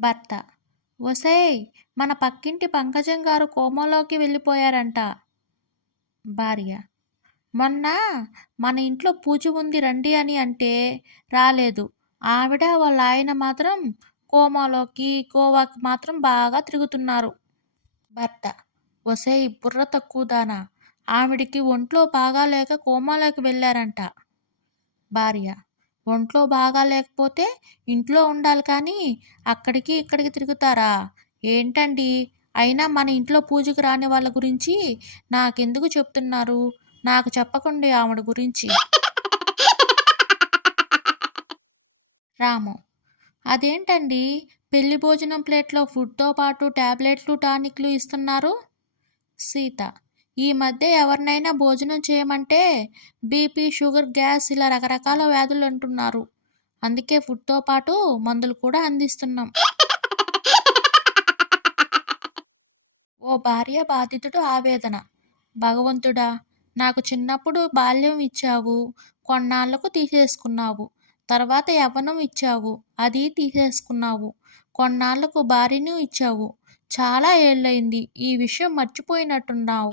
భర్త: ఒసేయ్, మన పక్కింటి పంకజం గారు కోమాలోకి వెళ్ళిపోయారంట. భార్య: మొన్న మన ఇంట్లో పూజ ఉంది రండి అని అంటే రాలేదు. ఆవిడ వాళ్ళ ఆయన మాత్రం కోమాలోకి, గోవాకి మాత్రం బాగా తిరుగుతున్నారు. భర్త: ఒసేయ్ బుర్ర తక్కువదానా, ఆవిడికి ఒంట్లో బాగాలేక కోమాలోకి వెళ్ళారంట. భార్య: ఒంట్లో బాగా లేకపోతే ఇంట్లో ఉండాలి కానీ అక్కడికి ఇక్కడికి తిరుగుతారా ఏంటండి? అయినా మన ఇంట్లో పూజకు రాని వాళ్ళ గురించి నాకెందుకు చెప్తున్నారు? నాకు చెప్పకండి ఆవిడ గురించి. రాము: అదేంటండి, పెళ్లి భోజనం ప్లేట్లో ఫుడ్తో పాటు టాబ్లెట్లు టానిక్లు ఇస్తున్నారు? సీత: ఈ మధ్య ఎవరినైనా భోజనం చేయమంటే బీపీ, షుగర్, గ్యాస్ ఇలా రకరకాల వ్యాధులు అంటున్నారు. అందుకే ఫుడ్తో పాటు మందులు కూడా అందిస్తున్నాం. ఓ భార్య బాధితుడు ఆవేదన: భగవంతుడా, నాకు చిన్నప్పుడు బాల్యం ఇచ్చావు, కొన్నాళ్లకు తీసేసుకున్నావు. తర్వాత యవ్వనం ఇచ్చావు, అది తీసేసుకున్నావు. కొన్నాళ్లకు భార్యను ఇచ్చావు, చాలా ఏళ్ళయింది ఈ విషయం మర్చిపోయినట్టున్నావు.